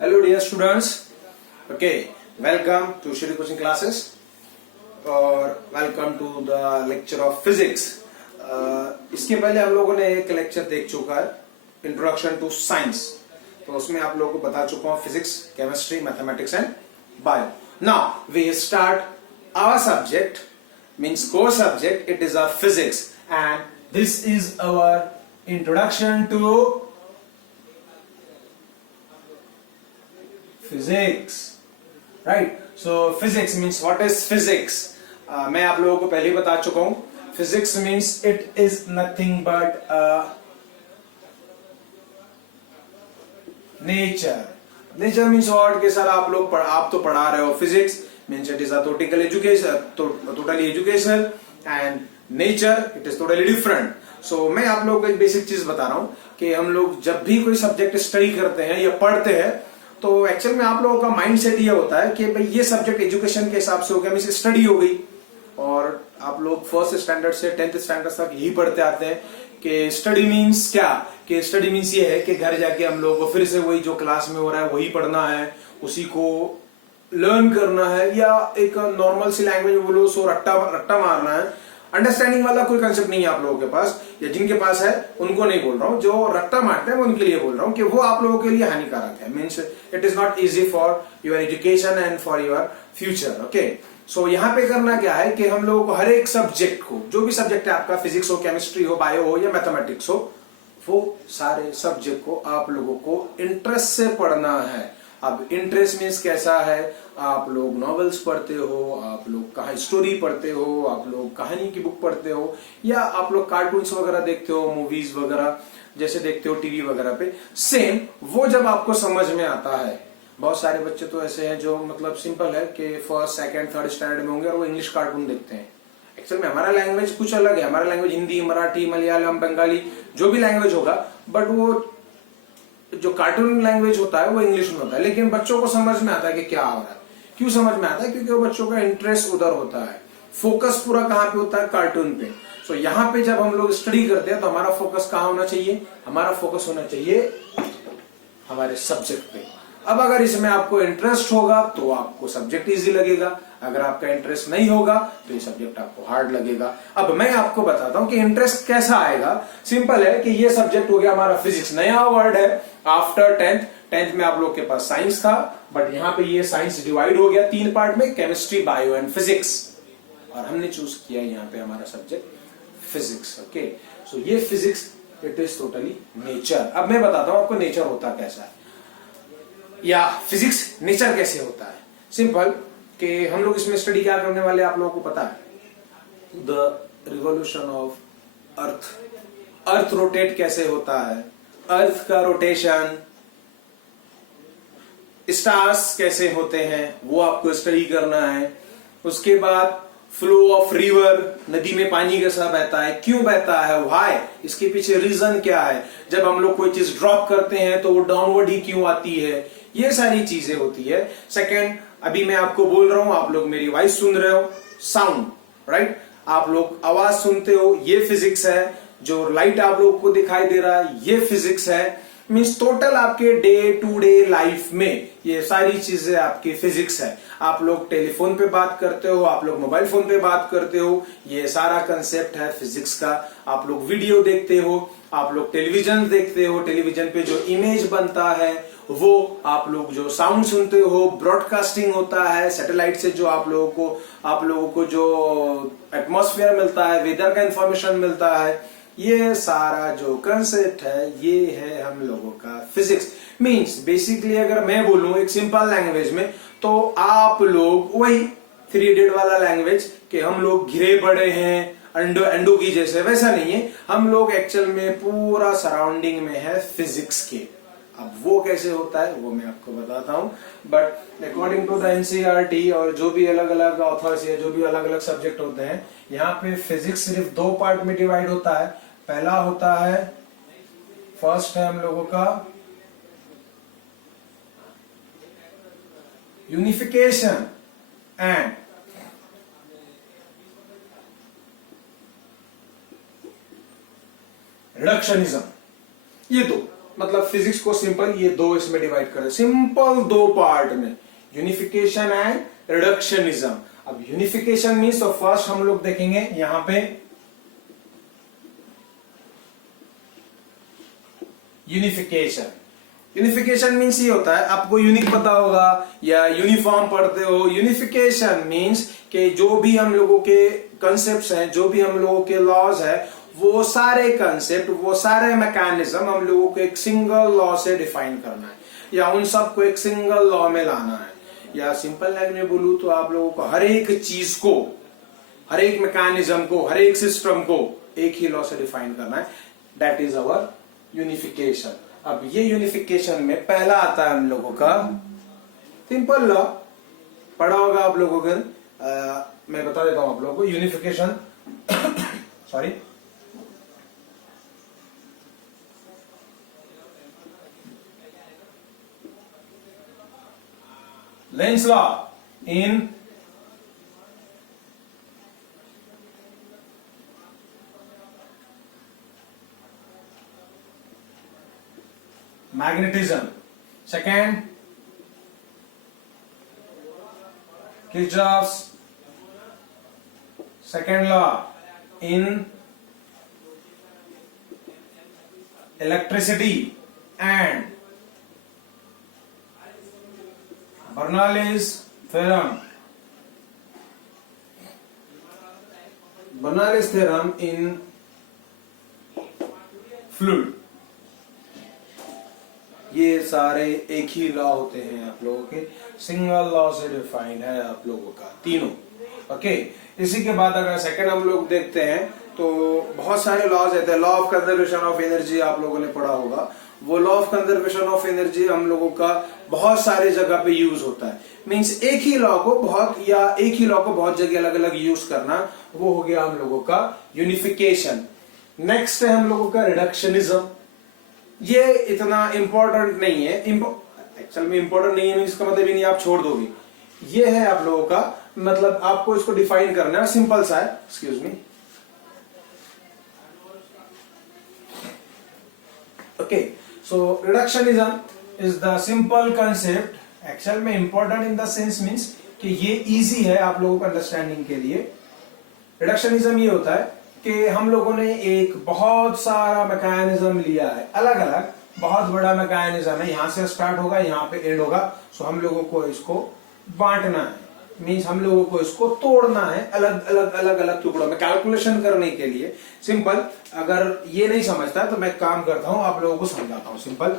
Hello dear students. Okay, welcome to Shri Coaching Classes और welcome to the lecture of physics. इसके पहले हम लोगों ने एक लेक्चर देख चुका है इंट्रोडक्शन टू साइंस, तो उसमें आप लोगों को बता चुका हूँ physics, chemistry, mathematics and bio. Now we start our subject means core subject. It is a physics and this is our introduction to physics, right? So physics means what is physics? मैं आप लोगों को पहले ही बता चुका हूं. Physics means it is nothing but nature. Nature means what? कि sir आप तो पढ़ा रहे हो physics means it is a totally educational and nature it is totally different. So मैं आप लोगों को एक बेसिक चीज बता रहा हूं कि हम लोग जब भी कोई सब्जेक्ट स्टडी करते हैं या पढ़ते हैं तो एक्चुअल में आप लोगों का माइंड सेट ये होता है कि भाई ये सब्जेक्ट एजुकेशन के हिसाब से हो गया, मीन्स स्टडी हो गई. और आप लोग फर्स्ट स्टैंडर्ड से 10th स्टैंडर्ड तक यही पढ़ते आते हैं कि स्टडी मीन्स क्या, कि स्टडी मीन्स ये है कि घर जाके हम लोग को फिर से वही जो क्लास में हो रहा है वही पढ़ना है, उसी को लर्न करना है, या एक नॉर्मल सी लैंग्वेज बोलो सो रट्टा मारना है. अंडरस्टैंडिंग वाला कोई कंसेप्ट नहीं है आप लोगों के पास, या जिनके पास है उनको नहीं बोल रहा हूं. जो रट्टा मारते हैं वो उनके लिए बोल रहा हूं कि वो आप लोगों के लिए हानिकारक है. Means it is not easy for your education and for your future. Okay, so यहाँ पे करना क्या है कि हम लोगों को हर एक सब्जेक्ट को, जो भी सब्जेक्ट है आपका, फिजिक्स हो, केमिस्ट्री हो, बायो हो या मैथमेटिक्स हो, वो सारे सब्जेक्ट को आप लोगों को इंटरेस्ट से पढ़ना है. अब इंटरेस्ट मीन्स कैसा है, आप लोग नॉवेल्स पढ़ते हो, आप लोग कहा स्टोरी पढ़ते हो, आप लोग कहानी की बुक पढ़ते हो, या आप लोग कार्टून्स वगैरह देखते हो, मूवीज वगैरह जैसे देखते हो टीवी वगैरह पे, सेम वो जब आपको समझ में आता है. बहुत सारे बच्चे तो ऐसे हैं जो मतलब सिंपल है कि फर्स्ट सेकंड थर्ड स्टैंडर्ड में होंगे और वो इंग्लिश कार्टून देखते हैं. एक्चुअल में हमारा लैंग्वेज कुछ अलग है. हमारा लैंग्वेज हिंदी, मराठी, मलयालम, बंगाली, जो भी लैंग्वेज होगा, बट वो जो कार्टून लैंग्वेज होता है वो इंग्लिश में होता है. लेकिन बच्चों को समझ में आता है कि क्या हो रहा है. क्यों समझ में आता है? क्योंकि वो बच्चों का इंटरेस्ट उधर होता है. फोकस पूरा कहां पे होता है? कार्टून पे. सो यहाँ पे जब हम लोग स्टडी करते हैं तो हमारा फोकस कहां होना चाहिए? हमारा फोकस होना चाहिए हमारे सब्जेक्ट पे. अब अगर इसमें आपको इंटरेस्ट होगा तो आपको सब्जेक्ट इजी लगेगा, अगर आपका इंटरेस्ट नहीं होगा तो ये सब्जेक्ट आपको हार्ड लगेगा. अब मैं आपको बताता हूं कि इंटरेस्ट कैसा आएगा. सिंपल है कि ये सब्जेक्ट हो गया हमारा फिजिक्स, नया वर्ड है आफ्टर 10th में आप लोग के पास साइंस था, बट यहाँ पे ये साइंस डिवाइड हो गया 3 पार्ट में, केमिस्ट्री, बायो एंड फिजिक्स, और हमने चूज किया यहाँ पे हमारा सब्जेक्ट फिजिक्स. ओके, सो ये physics it is totally nature. अब मैं बताता हूं आपको नेचर होता कैसा है, या फिजिक्स नेचर कैसे होता है. सिंपल कि हम लोग इसमें स्टडी क्या करने वाले आप लोगों को पता है? The revolution of earth. Earth rotate कैसे होता है, अर्थ का रोटेशन, स्टार्स कैसे होते हैं, वो आपको स्टडी करना है. उसके बाद फ्लो ऑफ रिवर, नदी में पानी कैसा बहता है, क्यों बहता है, व्हाई, इसके पीछे रीजन क्या है. जब हम लोग कोई चीज ड्रॉप करते हैं तो वो डाउनवर्ड ही क्यों आती है, ये सारी चीजें होती है. सेकंड, अभी मैं आपको बोल रहा हूं, आप लोग मेरी वॉइस सुन रहे हो, साउंड, राइट, आप लोग आवाज सुनते हो, ये फिजिक्स है. जो लाइट आप लोग को दिखाई दे रहा है ये फिजिक्स है. मीन्स टोटल आपके डे टू डे लाइफ में ये सारी चीजें आपकी फिजिक्स है. आप लोग टेलीफोन पे बात करते हो, आप लोग मोबाइल फोन पे बात करते हो, ये सारा कंसेप्ट है फिजिक्स का. आप लोग वीडियो देखते हो, आप लोग टेलीविजन देखते हो, टेलीविजन पे जो इमेज बनता है वो, आप लोग जो साउंड सुनते हो, ब्रॉडकास्टिंग होता है सैटेलाइट से, जो आप लोगों को जो एटमॉस्फेयर मिलता है, वेदर का इंफॉर्मेशन मिलता है, ये सारा जो कंसेप्ट है ये है हम लोगों का फिजिक्स. मींस बेसिकली अगर मैं बोलूं एक सिंपल लैंग्वेज में, तो आप लोग वही 3 इडियट वाला लैंग्वेज कि हम लोग घिरे पड़े हैं अंडो की जैसे, वैसा नहीं है. हम लोग एक्चुअल में पूरा सराउंडिंग में है फिजिक्स के. अब वो कैसे होता है वो मैं आपको बताता हूं, but according to the NCERT और जो भी अलग अलग ऑथर्स या जो भी अलग अलग सब्जेक्ट होते हैं, यहाँ पे फिजिक्स सिर्फ 2 पार्ट में डिवाइड होता है. पहला होता है, फर्स्ट है हम लोगों का यूनिफिकेशन एंड रिडक्शनिज्म. ये दो मतलब फिजिक्स को सिंपल ये दो इसमें डिवाइड कर, सिंपल दो पार्ट में, यूनिफिकेशन एंड रिडक्शनिज्म। अब यूनिफिकेशन मीन्स तो फर्स्ट हम लोग देखेंगे यहां पे यूनिफिकेशन। यूनिफिकेशन मीन्स ये होता है, आपको यूनिक पता होगा या यूनिफॉर्म पढ़ते हो। यूनिफिकेशन मीन्स कि जो भी हम लोगों के कंसेप्ट्स हैं, जो भी हम लोगों के लॉज है, वो सारे कंसेप्ट, वो सारे मैकेनिज्म हम लोगों को एक सिंगल लॉ से डिफाइन करना है, या उन सबको एक सिंगल लॉ में लाना है। या सिंपल लैंग्वेज में बोलूं तो आप लोगों को हर एक चीज को, हर एक मैकेनिज्म को, हर एक सिस्टम को एक ही लॉ से डिफाइन करना है। That is our unification. अब ये यूनिफिकेशन में पहला आता है हम लोगों का सिंपल लॉ, पढ़ा होगा आप लोगों को। मैं बता देता हूं आप लोगों को unification sorry Lenz law in magnetism. Second, Kirchhoff's second law in electricity, and Bernoulli's theorem. Bernoulli's theorem in fluid. ये सारे एक ही लॉ होते हैं आप लोगों के, सिंगल लॉ से डिफाइंड है आप लोगों का तीनों। ओके, इसी के बाद अगर सेकंड हम लोग देखते हैं तो बहुत सारे लॉज रहते हैं। Law of conservation of energy आप लोगों ने पढ़ा होगा। वो law of conservation of energy हम लोगों का बहुत सारे जगह पे यूज होता है। मींस एक ही लॉ को बहुत जगह अलग अलग यूज करना, वो हो गया हम लोगों का यूनिफिकेशन। नेक्स्ट है हम लोगों का रिडक्शनिज्म। ये इतना इंपॉर्टेंट नहीं है, एक्चुअल में इंपॉर्टेंट नहीं है, इसका मतलब ही नहीं आप छोड़ दोगे। ये है आप लोगों का, मतलब आपको इसको डिफाइन करना है, सिंपल सा है। Excuse me. Okay, so reductionism is the simple concept. Actual में important in the sense means कि ये इजी है आप लोगों को अंडरस्टैंडिंग के लिए। रिडक्शनिज्म ये होता है कि हम लोगों ने एक बहुत सारा मैकेनिज्म लिया है, अलग अलग बहुत बड़ा मैकेनिज्म है, यहां से स्टार्ट होगा, यहाँ पे एंड होगा। सो हम लोगों को इसको बांटना है, मीन्स हम लोगों को इसको तोड़ना है अलग अलग टुकड़ों में कैलकुलेशन करने के लिए। सिंपल, अगर ये नहीं समझता तो मैं काम करता हूं, आप लोगों को समझाता हूं। सिंपल,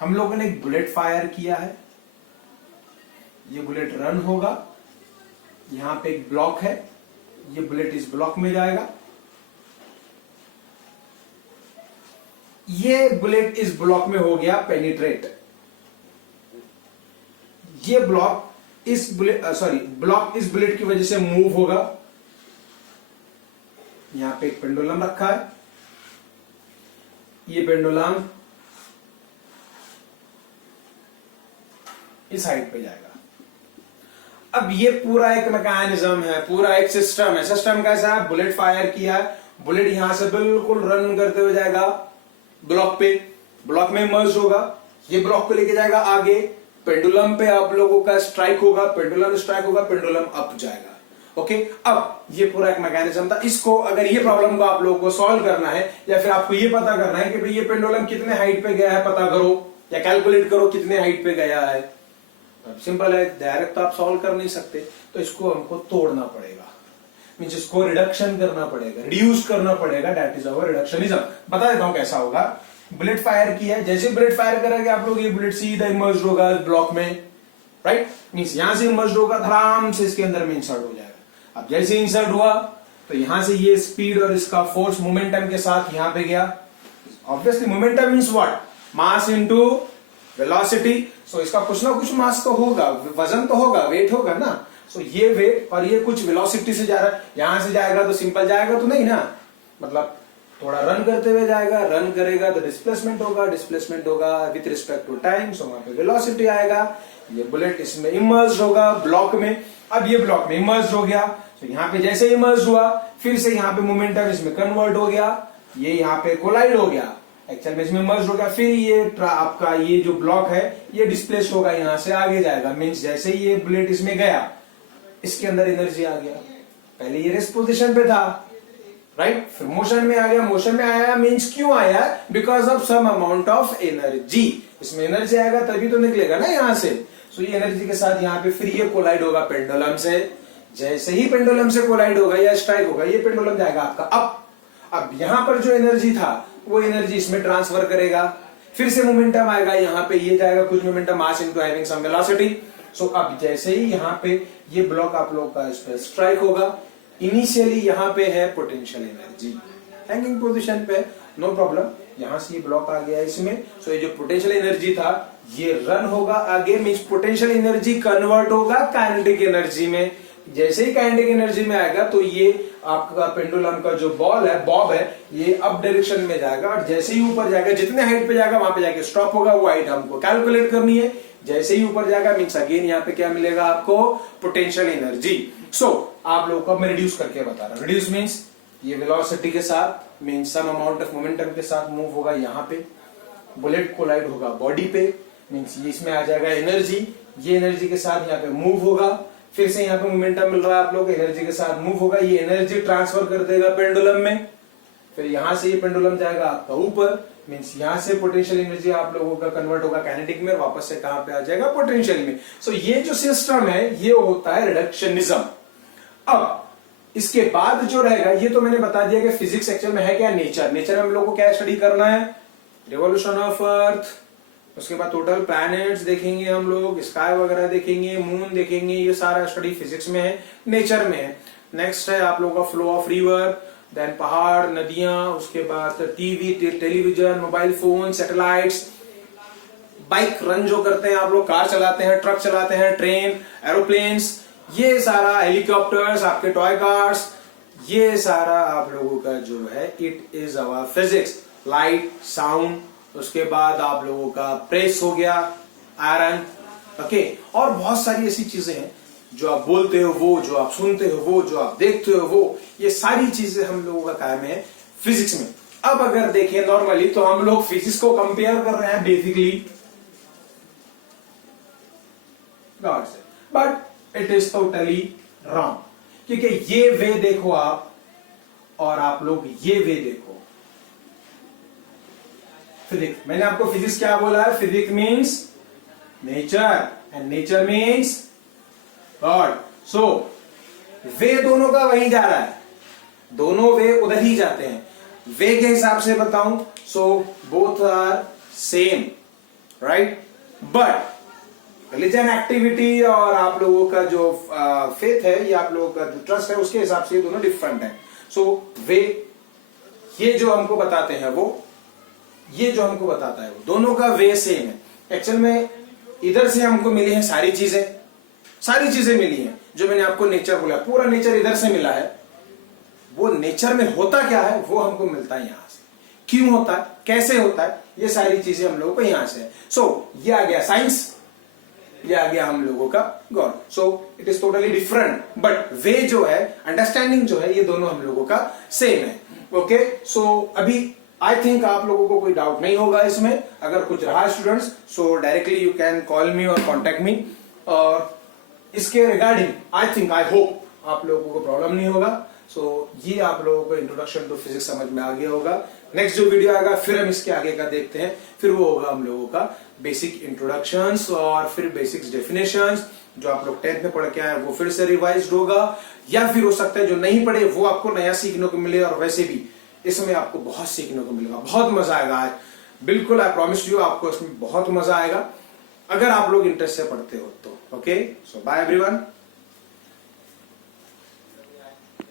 हम लोगों ने एक बुलेट फायर किया है, ये बुलेट रन होगा, यहां पे एक ब्लॉक है, ये बुलेट इस ब्लॉक में जाएगा, ये बुलेट इस ब्लॉक में हो गया पेनिट्रेट। ये ब्लॉक इस बुलेट की वजह से मूव होगा। यहां पे एक पेंडुलम रखा है, ये पेंडुलम इस हाइट पे जाएगा। अब ये पूरा एक मैकेनिज्म है, पूरा एक सिस्टम है। सिस्टम कैसा है? बुलेट फायर किया है, बुलेट यहां से बिल्कुल रन करते हुए जाएगा ब्लॉक पे, ब्लॉक में मर्ज होगा, ये ब्लॉक को लेके जाएगा आगे, पेंडुलम पे आप लोगों का स्ट्राइक होगा, पेंडुलम स्ट्राइक होगा, पेंडुलम अप जाएगा। ओके, अब ये पूरा एक मैकेनिज्म था। इसको, अगर ये प्रॉब्लम को आप लोगों को सॉल्व करना है, या फिर आपको ये पता करना है कि भाई ये पेंडुलम कितने हाइट पे गया है, पता करो या कैलकुलेट करो कितने हाइट पे गया है। सिंपल है, डायरेक्ट तो आप सॉल्व कर नहीं सकते, तो इसको हमको तोड़ना पड़ेगा, मींस इसको रिडक्शन करना पड़ेगा, रिड्यूस करना पड़ेगा। That is our reductionism. बता देता हूं कैसा होगा। बुलेट फायर किया है, जैसे बुलेट फायर करेंगे आप लोग, ये बुलेट सीधा इमर्ज होगा ब्लॉक में, राइट, मींस यहां से इमर्ज होगा, आराम से इसके अंदर में इंसर्ट हो जाएगा। अब जैसे इंसर्ट हुआ तो यहां से ये स्पीड और इसका फोर्स मोमेंटम के साथ यहां पे गया। Obviously momentum means what? Mass into velocity. So इसका कुछ ना कुछ मास तो होगा, वजन तो होगा, वेट होगा ना। सो ये वेट और ये कुछ वेलोसिटी से जा रहा है, यहां से जाएगा तो सिंपल जाएगा तो नहीं ना, मतलब थोड़ा रन करते हुए जाएगा, रन करेगा तो डिस्प्लेसमेंट होगा विथ रिस्पेक्ट टू टाइम। सो वहां पे वेलोसिटी आएगा, ये बुलेट इसमें इमर्ज होगा ब्लॉक में। अब ये ब्लॉक में इमर्ज हो गया, तो यहाँ पे जैसे इमर्ज हुआ, फिर से यहाँ पे मोमेंटम इसमें कन्वर्ट हो गया, ये यहाँ पे कोलाइड हो गया, एक्चुअल में इसमें मर्ज होगा, फिर ये आपका ये जो ब्लॉक है ये डिस्प्लेस होगा, यहां से आगे जाएगा। मींस जैसे ही ये बुलेट इसमें गया, इसके अंदर एनर्जी आ गया। पहले ये रेस्ट पोजीशन पे था, राइट, फिर मोशन में आ गया। मोशन में आया मींस क्यों आया? Because of some amount of energy. इसमें एनर्जी आएगा तभी तो निकलेगा ना यहां से। सो ये एनर्जी के साथ यहाँ पे फिर ये कोलाइड होगा पेंडुलम से। जैसे ही पेंडुलम से कोलाइड होगा या स्ट्राइक होगा, ये पेंडुलम जाएगा आपका अप। अब यहां पर जो एनर्जी था वो एनर्जी इसमें ट्रांसफर करेगा, फिर से मोमेंटम आएगा यहाँ पे, ये जाएगा कुछ momentum mass into having some velocity. So अब जैसे ही यहाँ पे ये ब्लॉक आप लोग का इस पे स्ट्राइक होगा, इनिशियली यहाँ पे है पोटेंशियल एनर्जी, हैंगिंग पोजीशन पे, नो प्रॉब्लम। यहां से ये ब्लॉक आ गया इसमें। सो ये जो पोटेंशियल एनर्जी था ये रन होगा आगे, मींस पोटेंशियल एनर्जी कन्वर्ट होगा काइनेटिक एनर्जी में। जैसे ही काइनेटिक एनर्जी में आएगा तो ये आपका पेंडुलम का जो बॉब है ये अप डायरेक्शन में जाएगा, और जैसे ही ऊपर जाएगा, जितने हाइट पे जाएगा वहां पे जाके स्टॉप होगा। वो हाइट हमको कैलकुलेट करनी है। जैसे ही ऊपर जाएगा मींस अगेन यहाँ पे क्या मिलेगा आपको? Potential energy. सो आप लोगों को मैं रिड्यूस करके बता रहा हूं। रिड्यूस मींस ये वेलोसिटी के साथ, means some amount of momentum के साथ मूव होगा यहाँ पे, बुलेट कोलाइड होगा बॉडी पे, मींस ये इसमें आ जाएगा एनर्जी, ये एनर्जी के साथ यहाँ पे मूव होगा, फिर से यहाँ पे मोमेंटम मिल रहा है आप लोग, एनर्जी के साथ मूव होगा, ये एनर्जी ट्रांसफर कर देगा पेंडुलम में, फिर यहां से ये पेंडुलम जाएगा आपका ऊपर, मींस यहां से पोटेंशियल एनर्जी आप लोगों का कन्वर्ट होगा काइनेटिक में, वापस से कहां पे आ जाएगा? पोटेंशियल में। सो ये जो सिस्टम है ये होता है रिडक्शनिज्म। अब इसके बाद जो रहेगा, ये तो मैंने बता दिया कि फिजिक्स एक्चुअल में है क्या? नेचर। नेचर में हम लोग को क्या स्टडी करना है? रिवॉल्यूशन ऑफ अर्थ, उसके बाद टोटल प्लैनेट्स देखेंगे हम लोग, स्काई वगैरह देखेंगे, मून देखेंगे, ये सारा स्टडी फिजिक्स में है, नेचर में है। नेक्स्ट है आप लोगों का फ्लो ऑफ रिवर, देन पहाड़, नदियां, उसके बाद TV, television, mobile phone, satellites, bike run जो करते हैं आप लोग, कार चलाते हैं, ट्रक चलाते हैं, ट्रेन, एरोप्लेन्स, ये सारा, हेलीकॉप्टर्स, आपके टॉय कार्स, ये सारा आप लोगों का जो है it is our physics. Light, sound, उसके बाद आप लोगों का प्रेस हो गया, आयरन, ओके, और बहुत सारी ऐसी चीजें हैं जो आप बोलते हो वो, जो आप सुनते हो वो, जो आप देखते हो वो, ये सारी चीजें हम लोगों का काम है फिजिक्स में। अब अगर देखें नॉर्मली तो हम लोग फिजिक्स को कंपेयर कर रहे हैं बेसिकली गॉड से, but it is totally wrong, क्योंकि ये वे देखो आप और आप लोग ये वे देखो। फिजिक्स, मैंने आपको फिजिक्स क्या बोला है? Physics means nature and nature means god. So वे दोनों का वहीं जा रहा है, दोनों वे उधर ही जाते हैं। वे के हिसाब से बताऊं, so both are same, right, but religion activity और आप लोगों का जो फेथ है, ये आप लोगों का जो ट्रस्ट है, उसके हिसाब से ये दोनों डिफरेंट है। सो वे, ये जो हमको बताते हैं वो, ये जो हमको बताता है वो, दोनों का वे सेम है। एक्चुअल में इधर से हमको मिली है सारी चीजें मिली हैं जो मैंने आपको नेचर बोला, पूरा नेचर इधर से मिला है। वो नेचर में होता क्या है वो हमको मिलता है यहां से, क्यों होता है, कैसे होता है, ये सारी चीजें हम लोगों को यहां से है। सो ये आ गया साइंस, ये आ गया हम लोगों का god. So it is totally different, but वे जो है, अंडरस्टैंडिंग जो है, ये दोनों हम लोगों का सेम है। ओके, सो अभी आई थिंक आप लोगों को कोई डाउट नहीं होगा इसमें। अगर कुछ रहा students, so directly you can call मी और कॉन्टेक्ट मी, और इसके regarding I think, I hope आप लोगों को प्रॉब्लम नहीं होगा। सो ये आप लोगों को इंट्रोडक्शन टू फिजिक्स समझ में आ गया होगा। नेक्स्ट जो वीडियो आएगा फिर हम इसके आगे का देखते हैं, फिर वो होगा हम लोगों का बेसिक इंट्रोडक्शंस और फिर बेसिक्स डेफिनेशंस, जो आप लोग 10th में पढ़ के आए वो फिर से रिवाइज्ड होगा, या फिर हो सकता है जो नहीं पढ़े वो आपको नया सीखने को मिले। और वैसे भी इसमें आपको बहुत सीखने को मिलेगा, बहुत मजा आएगा आज, बिल्कुल आई प्रॉमिस यू, आपको इसमें बहुत मजा आएगा अगर आप लोग इंटरेस्ट से पढ़ते हो तो। ओके, सो बाय एवरीवन।